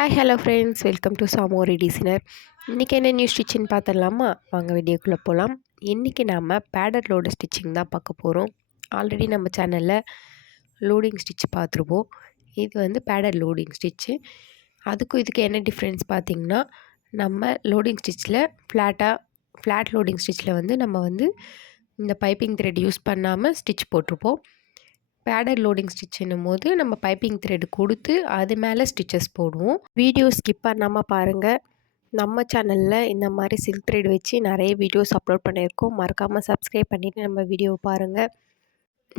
Hi hello friends, welcome to சாமோரி designer. இன்றைக்கி என்ன நியூ ஸ்டிச்சின்னு பார்த்துடலாமா? வாங்க வீடியோக்குள்ளே போகலாம். இன்றைக்கி நாம் பேடட் லோடு ஸ்டிச்சிங் தான் பார்க்க போகிறோம். ஆல்ரெடி நம்ம சேனலில் லோடிங் ஸ்டிச் பார்த்துருப்போம். இது வந்து பேடட் லோடிங் ஸ்டிச்சு. அதுக்கும் இதுக்கு என்ன டிஃப்ரென்ஸ் பார்த்திங்கன்னா, நம்ம லோடிங் ஸ்டிச்சில் ஃப்ளாட் லோடிங் ஸ்டிச்சில் வந்து நம்ம வந்து இந்த பைப்பிங் த்ரெட் யூஸ் பண்ணாமல் ஸ்டிச் போட்டிருப்போம். பேடட் லோடிங் ஸ்டிச்சுன்னும் போது நம்ம பைப்பிங் த்ரெட் கொடுத்து அது மேலே ஸ்டிச்சஸ் போடுவோம். வீடியோ ஸ்கிப் பண்ணாமல் பாருங்கள். நம்ம சேனலில் இந்த மாதிரி சில்க் த்ரெட் வச்சு நிறைய வீடியோஸ் அப்லோட் பண்ணியிருக்கோம். மறக்காமல் சப்ஸ்கிரைப் பண்ணிவிட்டு நம்ம வீடியோவை பாருங்கள்.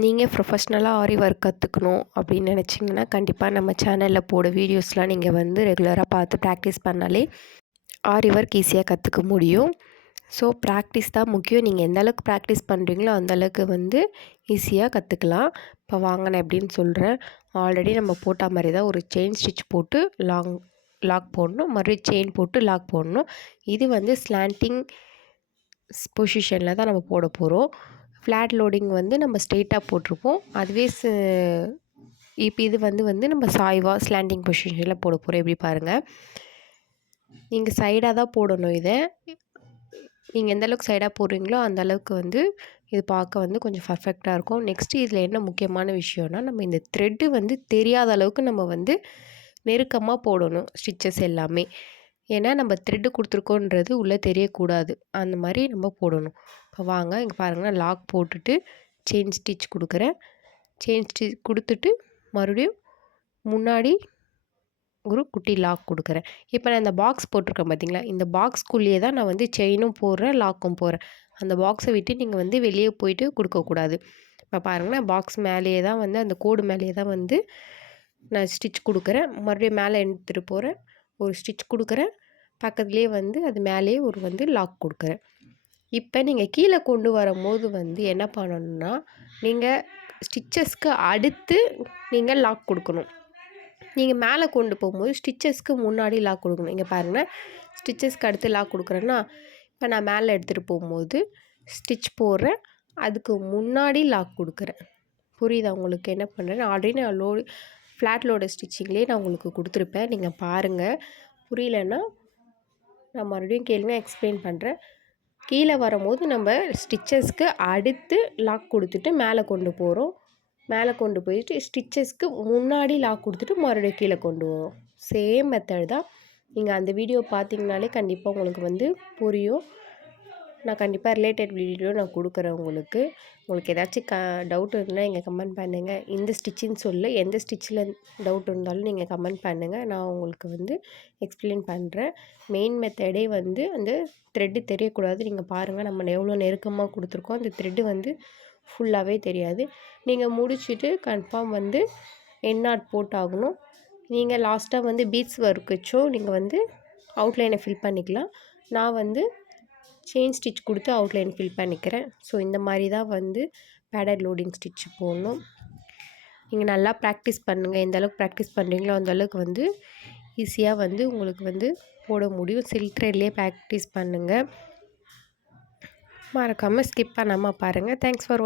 நீங்கள் ப்ரொஃபஷ்னலாக ஆரி ஒர்க் கற்றுக்கணும் அப்படின்னு நினச்சிங்கன்னா கண்டிப்பாக நம்ம சேனலில் போட வீடியோஸ்லாம் நீங்கள் வந்து ரெகுலராக பார்த்து ப்ராக்டிஸ் பண்ணாலே ஆரி ஒர்க் ஈஸியாக கற்றுக்க முடியும். ஸோ ப்ராக்டிஸ் தான் முக்கியம். நீங்கள் எந்த அளவுக்கு ப்ராக்டிஸ் பண்ணுறீங்களோ அந்தளவுக்கு வந்து ஈஸியாக கற்றுக்கலாம். இப்போ வாங்க நான் எப்படின்னு சொல்கிறேன். ஆல்ரெடி நம்ம போட்ட மாதிரி தான் ஒரு செயின் ஸ்டிச் போட்டு லாக் போடணும், மறுபடியும் செயின் போட்டு லாக் போடணும். இது வந்து ஸ்லாண்டிங் பொசிஷனில் தான் நம்ம போட போகிறோம். ஃப்ளாட் லோடிங் வந்து நம்ம ஸ்ட்ரெயிட்டாக போட்டிருப்போம். அதுவே இப்போ இது வந்து நம்ம சாய்வாக ஸ்லாண்டிங் பொசிஷனில் போட போகிறோம். எப்படி பாருங்கள், நீங்கள் சைடாக தான் போடணும். இதை நீங்கள் எந்த அளவுக்கு சைடாக போடுறீங்களோ அந்த அளவுக்கு வந்து இது பார்க்க வந்து கொஞ்சம் பர்ஃபெக்டாக இருக்கும். நெக்ஸ்ட்டு இதில் என்ன முக்கியமான விஷயம்னா, நம்ம இந்த த்ரெட்டு வந்து தெரியாத அளவுக்கு நம்ம வந்து நெருக்கமாக போடணும் ஸ்டிச்சஸ் எல்லாமே. ஏன்னா நம்ம த்ரெட்டு கொடுத்துருக்கோன்றது உள்ளே தெரியக்கூடாது. அந்த மாதிரி நம்ம போடணும். இப்போ வாங்க இங்கே பாருங்கள், லாக் போட்டுட்டு செயின் ஸ்டிச் கொடுக்குறேன். செயின் ஸ்டிச் கொடுத்துட்டு மறுபடியும் முன்னாடி ஒரு குட்டி லாக் கொடுக்குறேன். இப்போ நான் இந்த பாக்ஸ் போட்டிருக்கேன் பார்த்தீங்களா, இந்த பாக்ஸ்க்குள்ளேயே தான் நான் வந்து செயினும் போடுறேன், லாக்கும் போடுறேன். அந்த பாக்ஸை விட்டு நீங்கள் வந்து வெளியே போயிட்டு கொடுக்கக்கூடாது. இப்போ பாருங்கள், பாக்ஸ் மேலேயே தான் வந்து அந்த கோடு மேலேயே தான் வந்து நான் ஸ்டிச் கொடுக்குறேன். மறுபடியும் மேலே எடுத்துகிட்டு போகிறேன், ஒரு ஸ்டிச் கொடுக்குறேன். பக்கத்துலேயே வந்து அது மேலேயே ஒரு வந்து லாக் கொடுக்குறேன். இப்போ நீங்கள் கீழே கொண்டு வரும்போது வந்து என்ன பண்ணணுன்னா, நீங்கள் ஸ்டிச்சஸ்க்கு அடுத்து நீங்கள் லாக் கொடுக்கணும். நீங்கள் மேலே கொண்டு போகும்போது ஸ்டிச்சஸ்க்கு முன்னாடி லாக் கொடுக்கணும். இங்கே பாருங்கள், ஸ்டிச்சஸ்க்கு அடுத்து லாக் கொடுக்குறேன்னா, இப்போ நான் மேலே எடுத்துகிட்டு போகும்போது ஸ்டிச் போடுறேன், அதுக்கு முன்னாடி லாக் கொடுக்குறேன். புரியுதா உங்களுக்கு? என்ன பண்ணுறேன், ஆல்ரெடி நான் ஃப்ளாட் லோடு ஸ்டிச்சிங்லேயே நான் உங்களுக்கு கொடுத்துருப்பேன். நீங்கள் பாருங்கள். புரியலன்னா நான் மறுபடியும் கேளுங்க, எக்ஸ்பிளைன் பண்ணுறேன். கீழே வரும்போது நம்ம ஸ்டிச்சஸ்க்கு அடுத்து லாக் கொடுத்துட்டு மேலே கொண்டு போகிறோம். மேலே கொண்டு போயிட்டு ஸ்டிச்சஸ்க்கு முன்னாடி லாக் கொடுத்துட்டு மறுபடியும் கீழே கொண்டு வரும். சேம் மெத்தட் தான். நீங்கள் அந்த வீடியோ பார்த்தீங்கனாலே கண்டிப்பாக உங்களுக்கு வந்து புரியும். நான் கண்டிப்பாக ரிலேட்டட் வீடியோ நான் கொடுக்குறேன் உங்களுக்கு. உங்களுக்கு ஏதாச்சும் டவுட் இருந்தால் நீங்கள் கமெண்ட் பண்ணுங்கள். இந்த ஸ்டிச்சின்னு சொல்ல எந்த ஸ்டிச்சில் டவுட் இருந்தாலும் நீங்கள் கமெண்ட் பண்ணுங்கள். நான் உங்களுக்கு வந்து எக்ஸ்பிளைன் பண்ணுறேன். மெயின் மெத்தடே வந்து அந்த த்ரெட்டு தெரியக்கூடாது. நீங்கள் பாருங்கள், நம்ம எவ்வளோ நெருக்கமாக கொடுத்துருக்கோம். அந்த த்ரெட்டு வந்து ஃபுல்லாகவே தெரியாது. நீங்கள் முடிச்சுட்டு கன்ஃபார்ம் வந்து எண்ட் நாட் போட்டாகணும். நீங்கள் லாஸ்ட்டாக வந்து பீட்ஸ் ஒர்க் வச்சோ நீங்கள் வந்து அவுட்லைனை ஃபில் பண்ணிக்கலாம். நான் வந்து செயின் ஸ்டிச் கொடுத்து அவுட்லைன் ஃபில் பண்ணிக்கிறேன். ஸோ இந்த மாதிரி தான் வந்து பேடட் லோடிங் ஸ்டிச் போடணும். நீங்கள் நல்லா ப்ராக்டிஸ் பண்ணுங்கள். எந்த அளவுக்கு ப்ராக்டிஸ் பண்ணுறீங்களோ அந்தளவுக்கு வந்து ஈஸியாக வந்து உங்களுக்கு வந்து போட முடியும். சில்க் த்ரெட்லேயே ப்ராக்டிஸ் பண்ணுங்கள். மறக்காமல் ஸ்கிப் பண்ணாமல் பாருங்கள். Thanks for